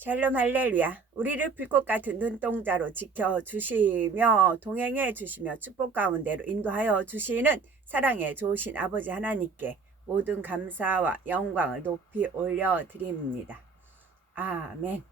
샬롬 할렐루야. 우리를 불꽃 같은 눈동자로 지켜 주시며 동행해 주시며 축복 가운데로 인도하여 주시는 사랑의 좋으신 아버지 하나님께 모든 감사와 영광을 높이 올려 드립니다. 아멘.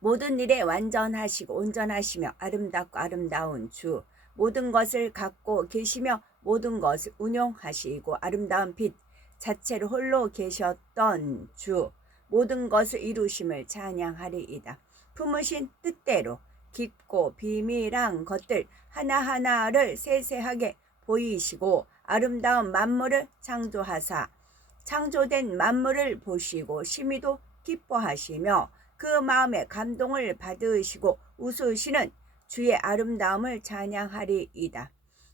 모든 일에 완전하시고 온전하시며 아름답고 아름다운 주 모든 것을 갖고 계시며 모든 것을 운용하시고 아름다운 빛 자체로 홀로 계셨던 주 모든 것을 이루심을 찬양하리이다. 품으신 뜻대로 깊고 비밀한 것들 하나하나를 세세하게 보이시고 아름다운 만물을 창조하사 창조된 만물을 보시고 심히도 기뻐하시며 그 마음에 감동을 받으시고 웃으시는 주의 아름다움을 찬양하리이다.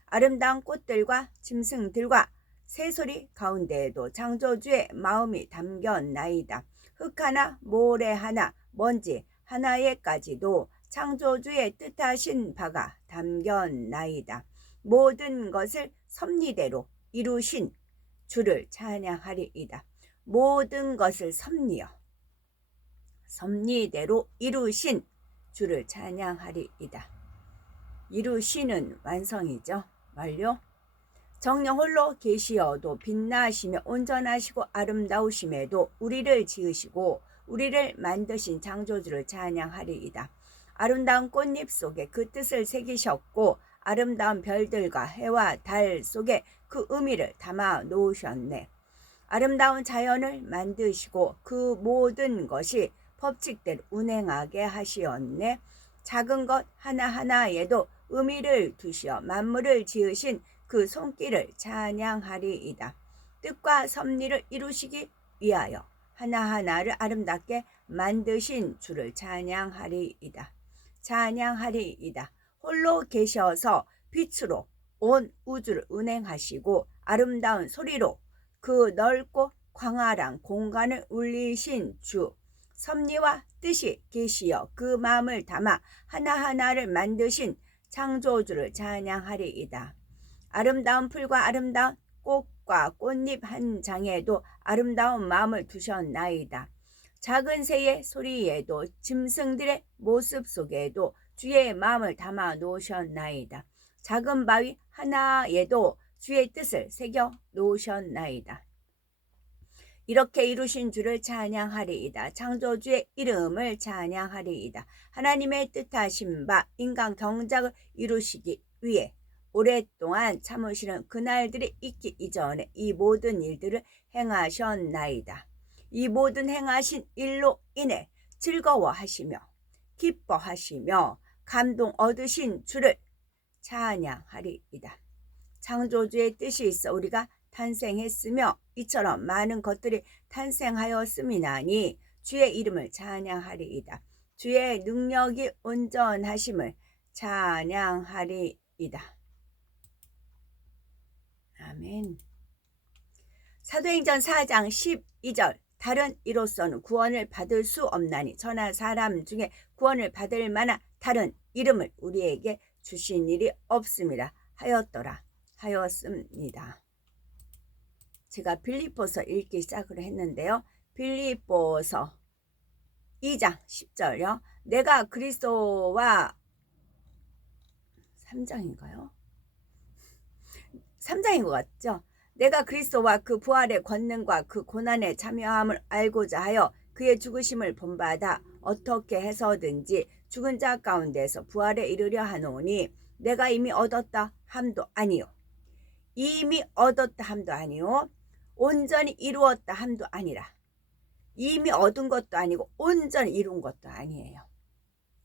아름다운 꽃들과 짐승들과 새소리 가운데에도 창조주의 마음이 담겼나이다. 흙 하나, 모래 하나, 먼지 하나에까지도 창조주의 뜻하신 바가 담겼나이다. 모든 것을 섭리대로 이루신 주를 찬양하리이다. 모든 것을 섭리여 섭리대로 이루신 주를 찬양하리이다. 이루시는 완성이죠. 완료. 정령 홀로 계시어도 빛나시며 온전하시고 아름다우심에도 우리를 지으시고 우리를 만드신 창조주를 찬양하리이다. 아름다운 꽃잎 속에 그 뜻을 새기셨고 아름다운 별들과 해와 달 속에 그 의미를 담아 놓으셨네. 아름다운 자연을 만드시고 그 모든 것이 법칙대로 운행하게 하시었네. 작은 것 하나하나에도 의미를 두시어 만물을 지으신 그 손길을 찬양하리이다. 뜻과 섭리를 이루시기 위하여 하나하나를 아름답게 만드신 주를 찬양하리이다. 찬양하리이다. 홀로 계셔서 빛으로 온 우주를 운행하시고 아름다운 소리로 그 넓고 광활한 공간을 울리신 주 섭리와 뜻이 계시어 그 마음을 담아 하나하나를 만드신 창조주를 찬양하리이다. 아름다운 풀과 아름다운 꽃과 꽃잎 한 장에도 아름다운 마음을 두셨나이다. 작은 새의 소리에도 짐승들의 모습 속에도 주의 마음을 담아 놓으셨나이다. 작은 바위 하나에도 주의 뜻을 새겨 놓으셨나이다. 이렇게 이루신 주를 찬양하리이다. 창조주의 이름을 찬양하리이다. 하나님의 뜻하신 바 인간 경작을 이루시기 위해 오랫동안 참으시는 그날들이 있기 이전에 이 모든 일들을 행하셨나이다. 이 모든 행하신 일로 인해 즐거워하시며 기뻐하시며 감동 얻으신 주를 찬양하리이다. 창조주의 뜻이 있어 우리가 탄생했으며 이처럼 많은 것들이 탄생하였음이나니 주의 이름을 찬양하리이다. 주의 능력이 온전하심을 찬양하리이다. 아멘. 사도행전 4장 12절 다른 이로서는 구원을 받을 수 없나니 천하 사람 중에 구원을 받을 만한 다른 이름을 우리에게 주신 일이 없음이라 하였더라 하였습니다. 제가 빌립보서 읽기 시작을 했는데요. 빌립보서 2장 10절요. 내가 그리스도와 3장인가요? 3장인 것 같죠? 내가 그리스도와 그 부활의 권능과 그 고난에 참여함을 알고자 하여 그의 죽으심을 본받아 어떻게 해서든지 죽은 자 가운데서 부활에 이르려 하노니 내가 이미 얻었다 함도 아니요 이미 얻었다 함도 아니요 온전히 이루었다 함도 아니라 이미 얻은 것도 아니고 온전히 이룬 것도 아니에요.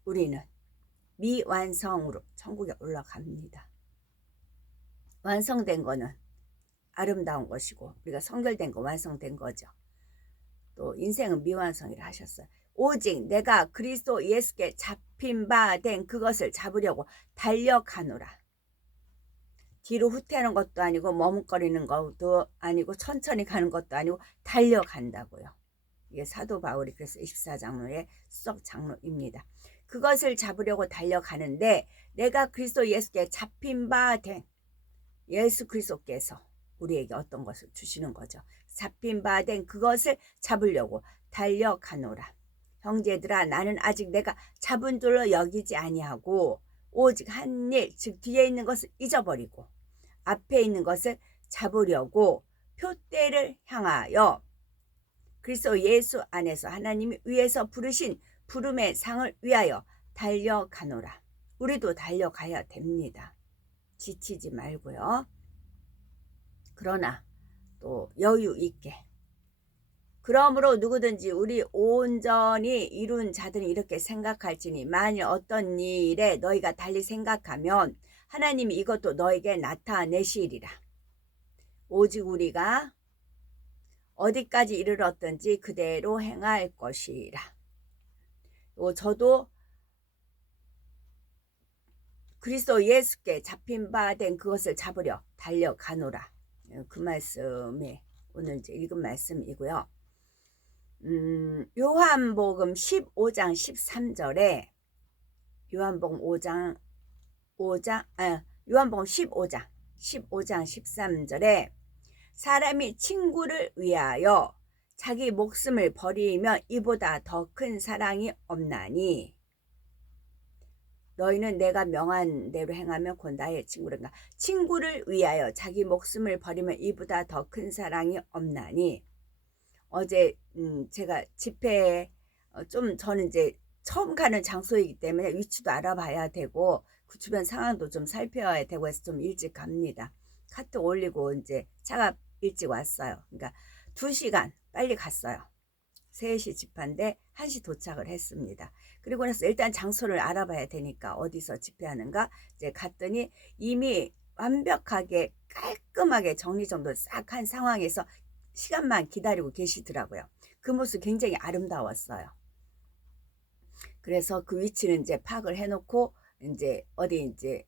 우리는 미완성으로 천국에 올라갑니다. 완성된 거는 아름다운 것이고 우리가 성결된 거 완성된 거죠. 또 인생은 미완성이라 하셨어요. 오직 내가 그리스도 예수께 잡힌 바 된 그것을 잡으려고 달려가노라. 뒤로 후퇴하는 것도 아니고 머뭇거리는 것도 아니고 천천히 가는 것도 아니고 달려간다고요. 이게 사도 바울이 그래서 24장로의 수석 장로입니다. 그것을 잡으려고 달려가는데 내가 그리스도 예수께 잡힌 바 된 예수 그리스도께서 우리에게 어떤 것을 주시는 거죠. 잡힌 바 된 그것을 잡으려고 달려가노라. 형제들아 나는 아직 내가 잡은 줄로 여기지 아니하고 오직 한 일 즉 뒤에 있는 것을 잊어버리고 앞에 있는 것을 잡으려고 표대를 향하여 그리스도 예수 안에서 하나님이 위에서 부르신 부름의 상을 위하여 달려가노라. 우리도 달려가야 됩니다. 지치지 말고요. 그러나 또 여유 있게. 그러므로 누구든지 우리 온전히 이룬 자들은 이렇게 생각할지니 만일 어떤 일에 너희가 달리 생각하면 하나님이 이것도 너에게 나타내시리라. 오직 우리가 어디까지 이르렀든지 그대로 행할 것이라. 저도 그리스도 예수께 잡힌 바 된 그것을 잡으려 달려가노라. 그 말씀이 오늘 이제 읽은 말씀이고요. 음, 요한복음 15장 13절에 요한복음 5장 5장 아 요한복음 15장 15장 13절에 사람이 친구를 위하여 자기 목숨을 버리면 이보다 더 큰 사랑이 없나니 너희는 내가 명한 대로 행하면 곧 나의 친구란가 친구를 위하여 자기 목숨을 버리면 이보다 더 큰 사랑이 없나니 어제 음 제가 집회에 어, 좀 저는 이제 처음 가는 장소이기 때문에 위치도 알아봐야 되고 그 주변 상황도 좀 살펴야 되고 해서 좀 일찍 갑니다. 카트 올리고 이제 차가 일찍 왔어요. 그러니까 2시간 빨리 갔어요. 3시 집회인데 1시 도착을 했습니다. 그리고 나서 일단 장소를 알아봐야 되니까 어디서 집회하는가 이제 갔더니 이미 완벽하게 깔끔하게 정리정돈 싹 한 상황에서 시간만 기다리고 계시더라고요. 그 모습 굉장히 아름다웠어요. 그래서 그 위치는 이제 파악을 해놓고 이제 어디 이제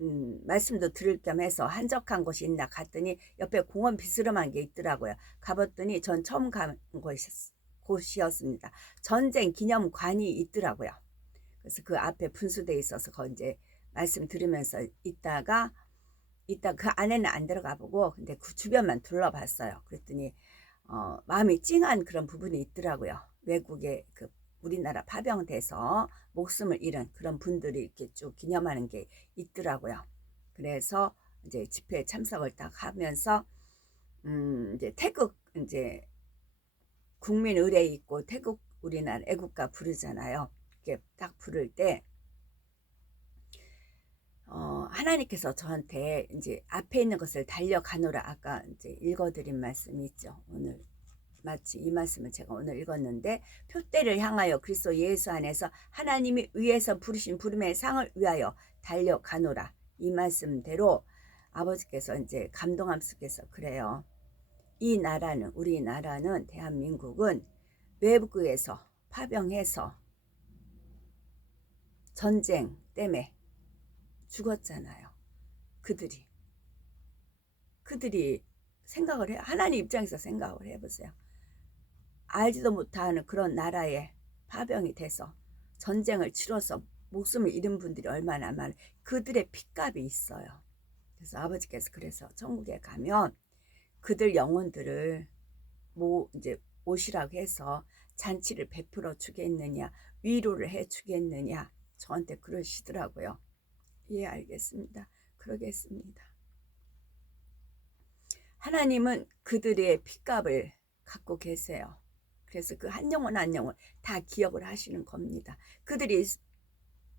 음, 말씀도 들을 겸 해서 한적한 곳이 있나 갔더니 옆에 공원 비스름한 게 있더라고요. 가봤더니 전 처음 간 곳이었 습니다. 전쟁 기념관이 있더라고요. 그래서 그 앞에 분수돼 있어서 거 이제 말씀 들으면서 있다가 이따 그 안에는 안 들어가 보고 근데 그 주변만 둘러봤어요. 그랬더니 어, 마음이 찡한 그런 부분이 있더라고요. 외국에 그 우리나라 파병돼서 목숨을 잃은 그런 분들이 이렇게 쭉 기념하는 게 있더라고요. 그래서 이제 집회에 참석을 딱 하면서 음 이제 태극 이제 국민 의례 있고 태극 우리나라 애국가 부르잖아요. 이렇게 딱 부를 때 어, 하나님께서 저한테 이제 앞에 있는 것을 달려가노라 아까 이제 읽어드린 말씀이 있죠. 오늘 마치 이 말씀을 제가 오늘 읽었는데 표대를 향하여 그리스도 예수 안에서 하나님이 위에서 부르신 부름의 상을 위하여 달려가노라 이 말씀대로 아버지께서 이제 감동함 속에서 그래요. 이 나라는 우리나라는 대한민국은 외국에서 파병해서 전쟁 때문에 죽었잖아요. 그들이. 그들이 생각을 해, 하나님 입장에서 생각을 해보세요. 알지도 못하는 그런 나라에 파병이 돼서 전쟁을 치러서 목숨을 잃은 분들이 얼마나 많아 그들의 핏값이 있어요. 그래서 아버지께서 그래서 천국에 가면 그들 영혼들을 뭐 이제 오시라고 해서 잔치를 베풀어 주겠느냐 위로를 해 주겠느냐 저한테 그러시더라고요. 예, 알겠습니다. 그러겠습니다. 하나님은 그들의 핏값을 갖고 계세요. 그래서 그 한 영혼 한 영혼 다 기억을 하시는 겁니다. 그들이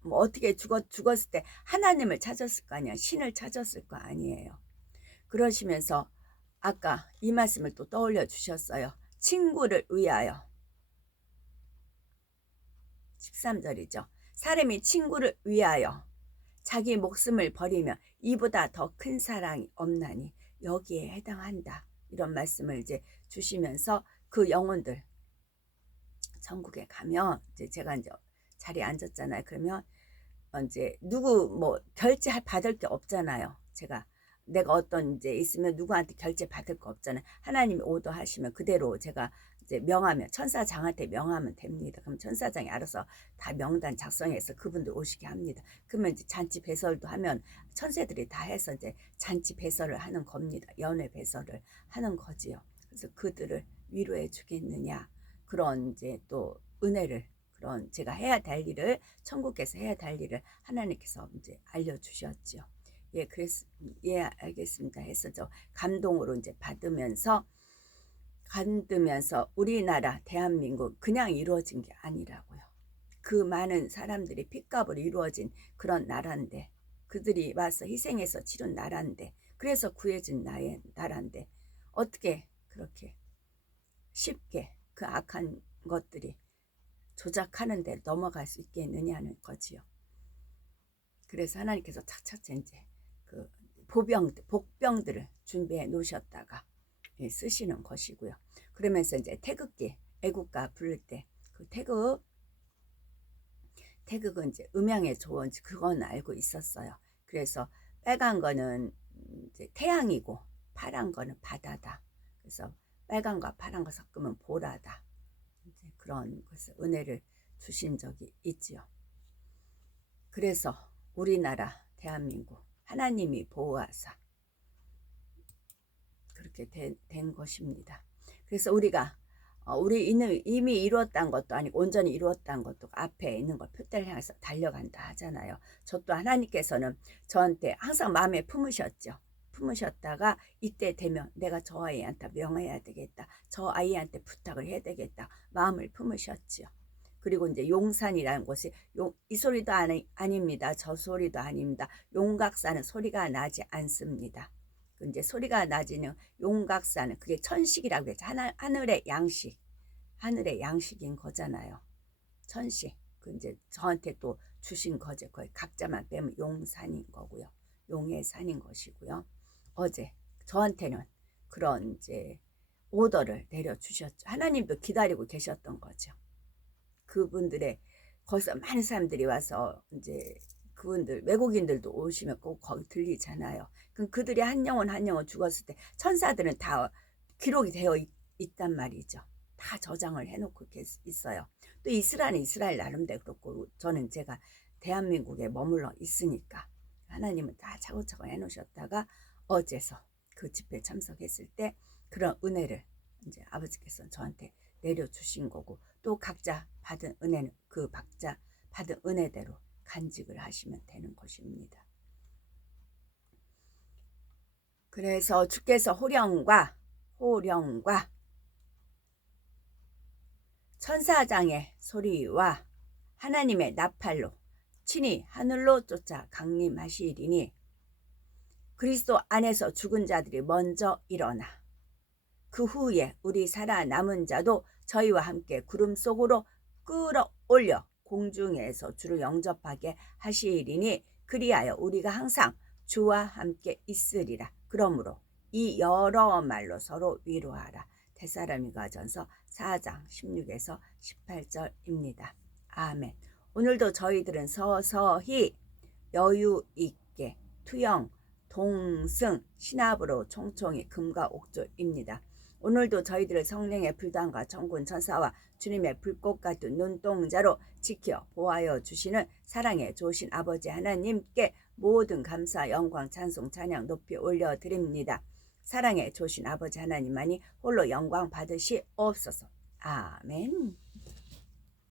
뭐 어떻게 죽었, 죽었을 때 하나님을 찾았을 거 아니야. 신을 찾았을 거 아니에요. 그러시면서 아까 이 말씀을 또 떠올려 주셨어요. 친구를 위하여. 13절이죠. 사람이 친구를 위하여 자기 목숨을 버리면 이보다 더 큰 사랑이 없나니 여기에 해당한다. 이런 말씀을 이제 주시면서 그 영혼들 천국에 가면 이제 제가 이제 자리에 앉았잖아요. 그러면 이제 누구 뭐 결제 받을 게 없잖아요. 제가 내가 어떤 이제 있으면 누구한테 결제 받을 거 없잖아요. 하나님이 오더 하시면 그대로 제가 이제 명하면 천사장한테 명하면 됩니다. 그럼 천사장이 알아서 다 명단 작성해서 그분들 오시게 합니다. 그러면 이제 잔치 배설도 하면 천사들이 다 해서 이제 잔치 배설을 하는 겁니다. 연회 배설을 하는 거지요. 그래서 그들을 위로해 주겠느냐. 그런 이제 또 은혜를 그런 제가 해야 될 일을 천국에서 해야 될 일을 하나님께서 이제 알려 주셨죠. 예, 그랬, 예, 알겠습니다. 해서 저 감동으로 이제 받으면서 받으면서 우리나라 대한민국 그냥 이루어진 게 아니라고요. 그 많은 사람들이 핏값으로 이루어진 그런 나라인데 그들이 와서 희생해서 치른 나라인데 그래서 구해진 나의 나라인데 어떻게 그렇게 쉽게 그 악한 것들이 조작하는 데 넘어갈 수 있겠느냐는 거지요. 그래서 하나님께서 차차차 이제 그 보병 복병들을 준비해 놓으셨다가 예, 쓰시는 것이고요. 그러면서 이제 태극기 애국가 부를 때 그 태극 태극은 이제 음양에 좋은 그건 알고 있었어요. 그래서 빨간 거는 이제 태양이고 파란 거는 바다다. 그래서 빨간과 파란 거 섞으면 보라다. 이제 그런 것을 은혜를 주신 적이 있지요. 그래서 우리나라 대한민국 하나님이 보호하사 그렇게 된, 된 것입니다. 그래서 우리가 어, 우리 이는 이미 이루었다는 것도 아니고 온전히 이루었다는 것도 앞에 있는 걸 표대를 향해서 달려간다 하잖아요. 저 또 하나님께서는 저한테 항상 마음에 품으셨죠. 품으셨다가 이때 되면 내가 저 아이한테 명해야 되겠다. 저 아이한테 부탁을 해야 되겠다. 마음을 품으셨죠. 그리고 이제 용산이라는 곳이 용, 이 소리도 아니, 아닙니다. 저 소리도 아닙니다. 용각사는 소리가 나지 않습니다. 그 이제 소리가 나지는 용각사는 그게 천식이라고 했죠. 하늘, 하늘의 양식, 하늘의 양식인 거잖아요. 천식. 그 이제 저한테 또 주신 거죠. 거의 각자만 빼면 용산인 거고요. 용의 산인 것이고요. 어제 저한테는 그런 이제 오더를 내려주셨죠. 하나님도 기다리고 계셨던 거죠. 그분들의 거기서 많은 사람들이 와서 이제 그분들 외국인들도 오시면 꼭 거기 들리잖아요. 그럼 그들이 한 영혼 한 영혼 죽었을 때 천사들은 다 기록이 되어 있, 단 말이죠. 다 저장을 해놓고 있어요. 또 이스라엘은 이스라엘 나름대로 그렇고 저는 제가 대한민국에 머물러 있으니까 하나님은 다 차고차고 해놓으셨다가 어제서 그 집회 참석했을 때 그런 은혜를 이제 아버지께서 저한테 내려주신 거고 또 각자 받은 은혜는 그 각자 받은 은혜대로 간직을 하시면 되는 것입니다. 그래서 주께서 호령과 호령과 천사장의 소리와 하나님의 나팔로 친히 하늘로 쫓아 강림하시리니 그리스도 안에서 죽은 자들이 먼저 일어나 그 후에 우리 살아남은 자도 저희와 함께 구름 속으로 끌어올려 공중에서 주를 영접하게 하시리니 그리하여 우리가 항상 주와 함께 있으리라. 그러므로 이 여러 말로 서로 위로하라. 데사라미가전서 4장 16에서 18절입니다. 아멘. 오늘도 저희들은 서서히 여유 있게 투영, 동승, 신압으로 총총히 금과 옥조입니다. 오늘도 저희들을 성령의 불단과 정군 천사와 주님의 불꽃 같은 눈동자로 지켜 보하여 주시는 사랑의 좋으신 아버지 하나님께 모든 감사, 영광, 찬송, 찬양 높이 올려드립니다. 사랑의 좋으신 아버지 하나님만이 홀로 영광 받으시옵소서. 아멘.